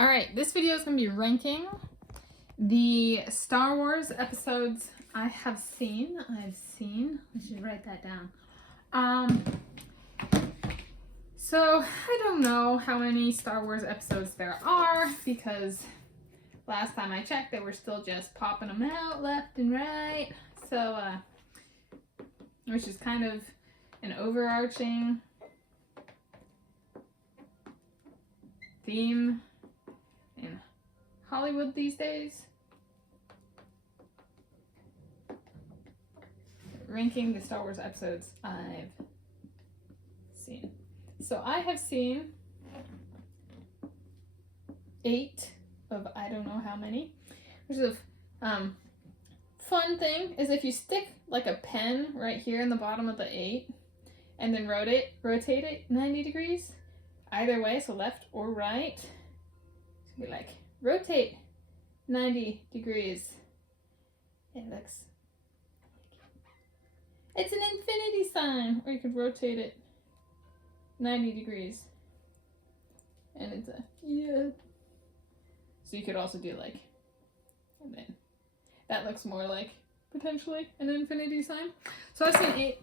Alright, this video is going to be ranking the Star Wars episodes I have seen. I should write that down. So I don't know how many Star Wars episodes there are, because last time I checked they were still just popping them out left and right. So, which is kind of an overarching theme in Hollywood these days. Ranking the Star Wars episodes I've seen. So I have seen 8 of I don't know how many. Which is a fun thing is if you stick like a pen right here in the bottom of the 8 and then rotate it 90 degrees either way, so left or right. Be like, rotate 90 degrees. It looks like it's an infinity sign, or you could rotate it 90 degrees. And it's a, yeah. So you could also do like, and then that looks more like potentially an infinity sign. So I've seen 8.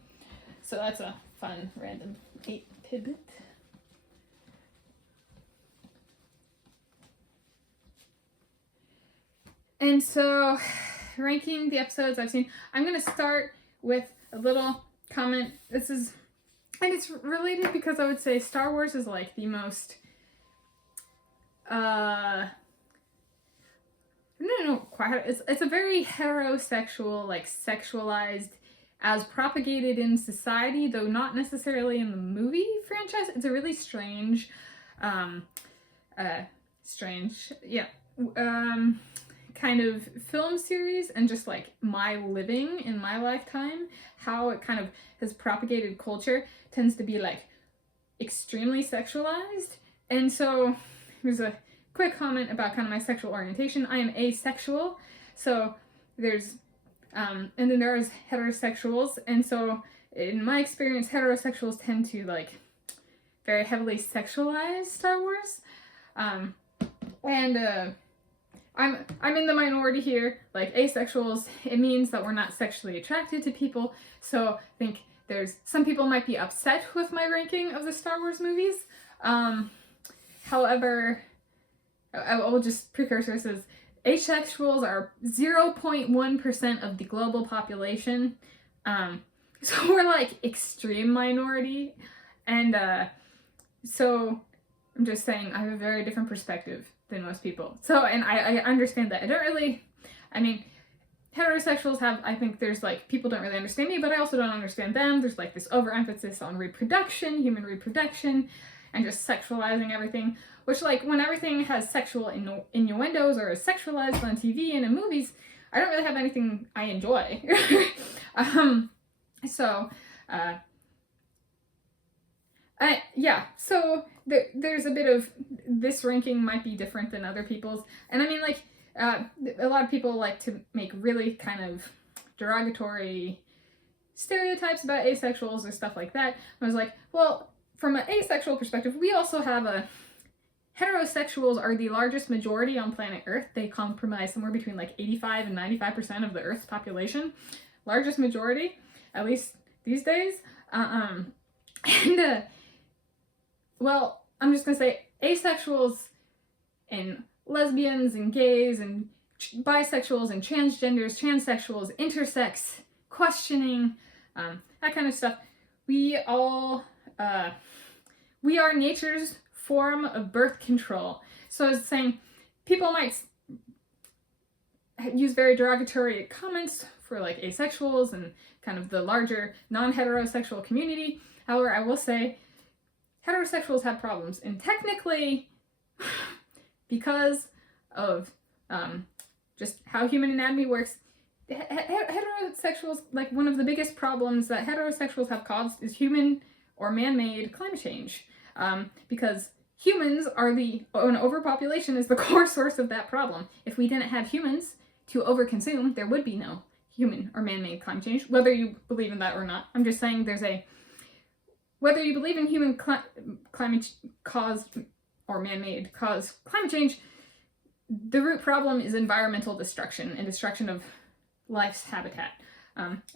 So that's a fun random 8 tidbit. And so, ranking the episodes I've seen, I'm going to start with a little comment. This is, and it's related because I would say Star Wars is like the most, it's a very heterosexual, like sexualized, as propagated in society, though not necessarily in the movie franchise. It's a really strange, kind of film series, and just like my living in my lifetime, how it kind of has propagated culture tends to be like extremely sexualized. And so here's a quick comment about kind of my sexual orientation. I am asexual, so there's and then there's heterosexuals, and so in my experience heterosexuals tend to like very heavily sexualize Star Wars, I'm in the minority here. Like asexuals, it means that we're not sexually attracted to people. So I think there's some people might be upset with my ranking of the Star Wars movies. However, I will just precursor says asexuals are 0.1% of the global population. So we're like extreme minority, and so I'm just saying I have a very different perspective than most people. So, and I understand that. Heterosexuals have, I think there's like, people don't really understand me, but I also don't understand them. There's like this overemphasis on reproduction, human reproduction, and just sexualizing everything, which like when everything has sexual innuendos or is sexualized on TV and in movies, I don't really have anything I enjoy. So there's a bit of, this ranking might be different than other people's, and I mean like a lot of people like to make really kind of derogatory stereotypes about asexuals or stuff like that. I was like, well, from an asexual perspective, we also have heterosexuals are the largest majority on planet Earth. They comprise somewhere between like 85 and 95% of the Earth's population. Largest majority, at least these days. Well, I'm just gonna say asexuals and lesbians and gays and bisexuals and transgenders, transsexuals, intersex, questioning, that kind of stuff. We are nature's form of birth control. So I was saying, people might use very derogatory comments for like asexuals and kind of the larger non-heterosexual community. However, I will say heterosexuals have problems, and technically, because of just how human anatomy works, heterosexuals, like one of the biggest problems that heterosexuals have caused is human or man-made climate change, because humans are an overpopulation is the core source of that problem. If we didn't have humans to overconsume, there would be no human or man-made climate change, whether you believe in that or not. I'm just saying whether you believe in human climate caused or man-made cause climate change, the root problem is environmental destruction and destruction of life's habitat,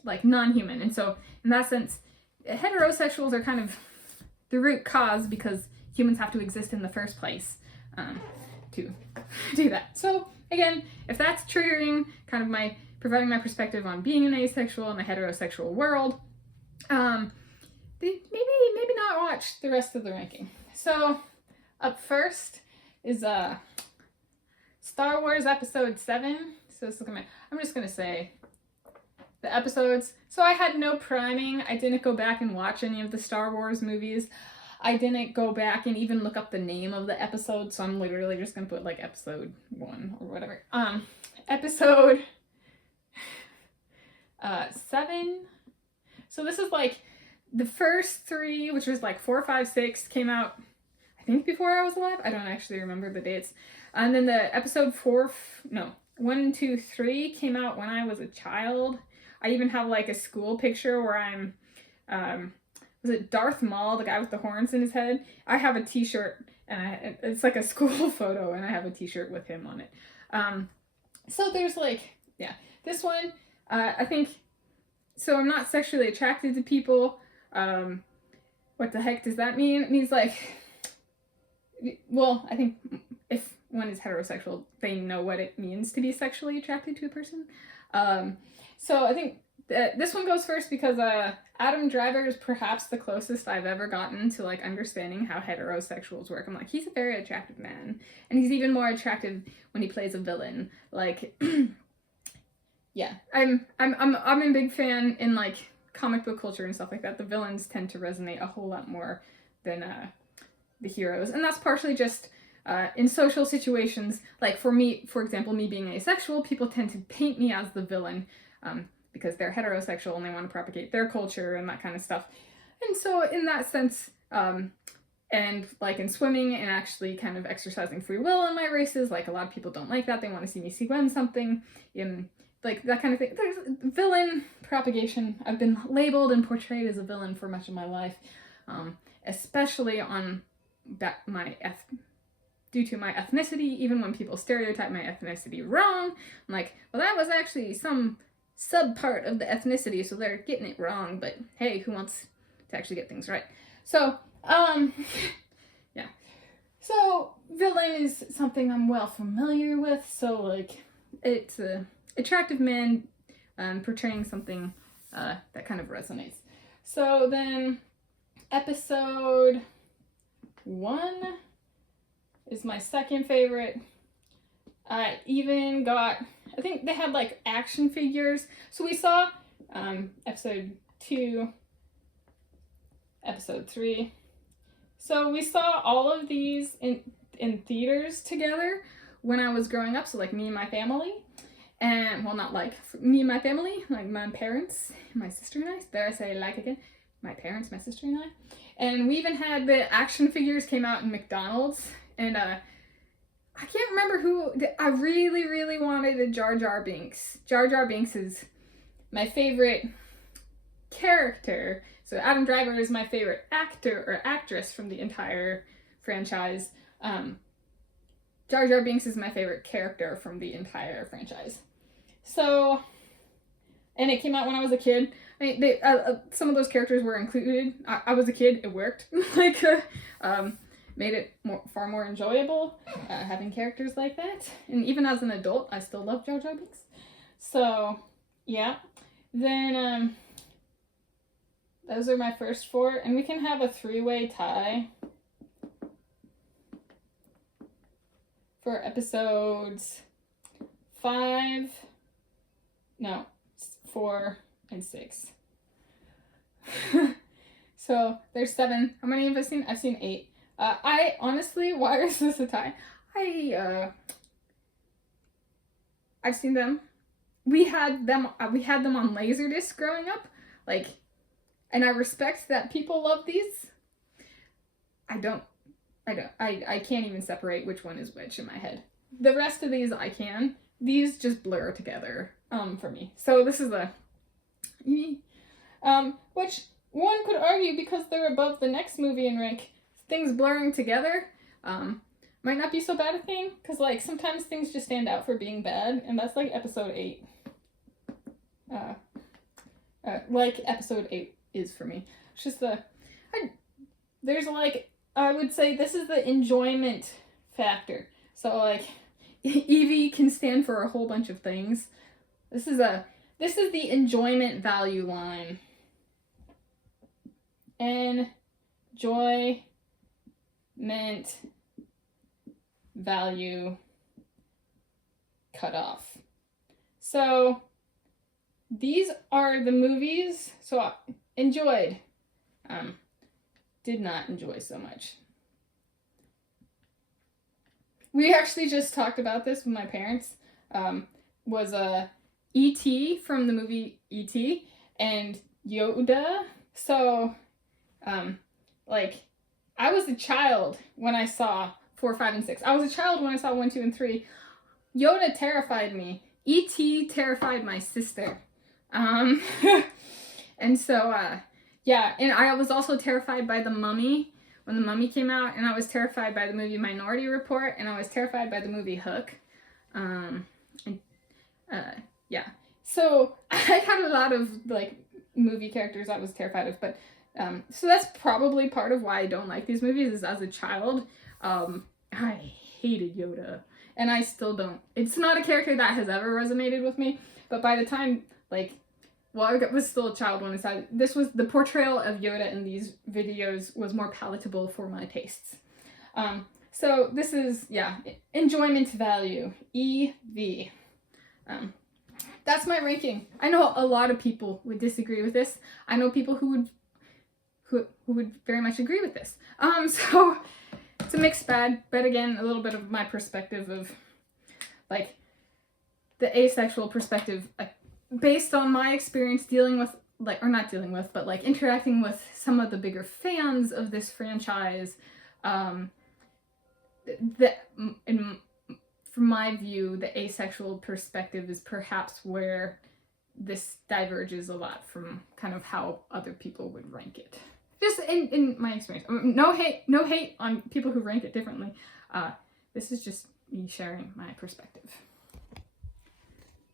like non-human. And so in that sense, heterosexuals are kind of the root cause because humans have to exist in the first place to do that. So again, if that's triggering kind of providing my perspective on being an asexual in a heterosexual world, maybe not watch the rest of the ranking. So up first is Star Wars Episode 7. So let's look at I'm just gonna say the episodes. So I had no priming. I didn't go back and watch any of the Star Wars movies. I didn't go back and even look up the name of the episode, so I'm literally just gonna put like episode 1 or whatever. Episode 7. So this is like the first 3, which was like 4, 5, 6, came out I think before I was alive. I don't actually remember the dates. And then the episode 1, 2, 3 came out when I was a child. I even have like a school picture where I'm was it Darth Maul, the guy with the horns in his head? I have a t-shirt, and it's like a school photo, and I have a t-shirt with him on it. So there's like, yeah, this one, I think, so I'm not sexually attracted to people. What the heck does that mean? It means like, well, I think if one is heterosexual, they know what it means to be sexually attracted to a person. So I think this one goes first because Adam Driver is perhaps the closest I've ever gotten to like understanding how heterosexuals work. I'm like, he's a very attractive man, and he's even more attractive when he plays a villain. Like, yeah, I'm a big fan in like comic book culture and stuff like that. The villains tend to resonate a whole lot more than the heroes, and that's partially just in social situations. Like for me, for example, me being asexual, people tend to paint me as the villain. Because they're heterosexual and they want to propagate their culture and that kind of stuff. And so in that sense, and like in swimming and actually kind of exercising free will in my races, like a lot of people don't like that. They want to see me swim something, like that kind of thing. There's villain propagation. I've been labeled and portrayed as a villain for much of my life, especially on due to my ethnicity. Even when people stereotype my ethnicity wrong, I'm like, well, that was actually some sub-part of the ethnicity, so they're getting it wrong, but hey, who wants to actually get things right? So, yeah. So, villain is something I'm well familiar with, so, like, it's a attractive man portraying something that kind of resonates. So then, episode 1 is my second favorite. I even got, I think they had like action figures. So we saw episode 2, episode 3. So we saw all of these in theaters together when I was growing up. So like me and my family, and well, not like me and my family, like my parents, my sister and I. There I say like again, my parents, my sister and I. And we even had the action figures came out in McDonald's, and I can't remember who. I really, really wanted a Jar Jar Binks. Jar Jar Binks is my favorite character. So Adam Driver is my favorite actor or actress from the entire franchise. Jar Jar Binks is my favorite character from the entire franchise. So, and it came out when I was a kid. I mean, some of those characters were included. I was a kid. It worked. Like, made it far more enjoyable having characters like that. And even as an adult, I still love Jar Jar Binks. So, yeah. Then, those are my first 4. And we can have a 3-way tie for episodes 4 and 6. So, there's 7. How many have I seen? I've seen 8. I honestly, why is this a tie? I've seen them. We had them on Laserdisc growing up, like, and I respect that people love these. I can't even separate which one is which in my head. The rest of these I can. These just blur together, for me. So this is which one could argue because they're above the next movie in rank, things blurring together, might not be so bad a thing, because like sometimes things just stand out for being bad, and that's like episode 8. Like episode 8 is for me. It's just there's like, I would say this is the enjoyment factor. So like Evie can stand for a whole bunch of things. This is the enjoyment value line. Enjoyment value cutoff. So these are the movies. So enjoyed. Did not enjoy so much. We actually just talked about this with my parents. Was E.T. from the movie E.T. and Yoda. So, like, I was a child when I saw 4, 5, and 6. I was a child when I saw 1, 2, and 3. Yoda terrified me. E.T. terrified my sister. And so, yeah, and I was also terrified by The Mummy when The Mummy came out, and I was terrified by the movie Minority Report, and I was terrified by the movie Hook. Yeah. So I had a lot of like movie characters I was terrified of, but so that's probably part of why I don't like these movies. Is as a child, I hated Yoda, and I still don't. It's not a character that has ever resonated with me, but by the time like, well, I was still a child when I saw this, was the portrayal of Yoda in these videos was more palatable for my tastes. So this is, yeah, enjoyment value, EV. That's my ranking. I know a lot of people would disagree with this. I know people who would very much agree with this. So it's a mixed bag, but again, a little bit of my perspective of like the asexual perspective, like, based on my experience dealing with, like, or not dealing with, but like interacting with some of the bigger fans of this franchise. From my view, the asexual perspective is perhaps where this diverges a lot from kind of how other people would rank it. Just in my experience. No hate on people who rank it differently. This is just me sharing my perspective.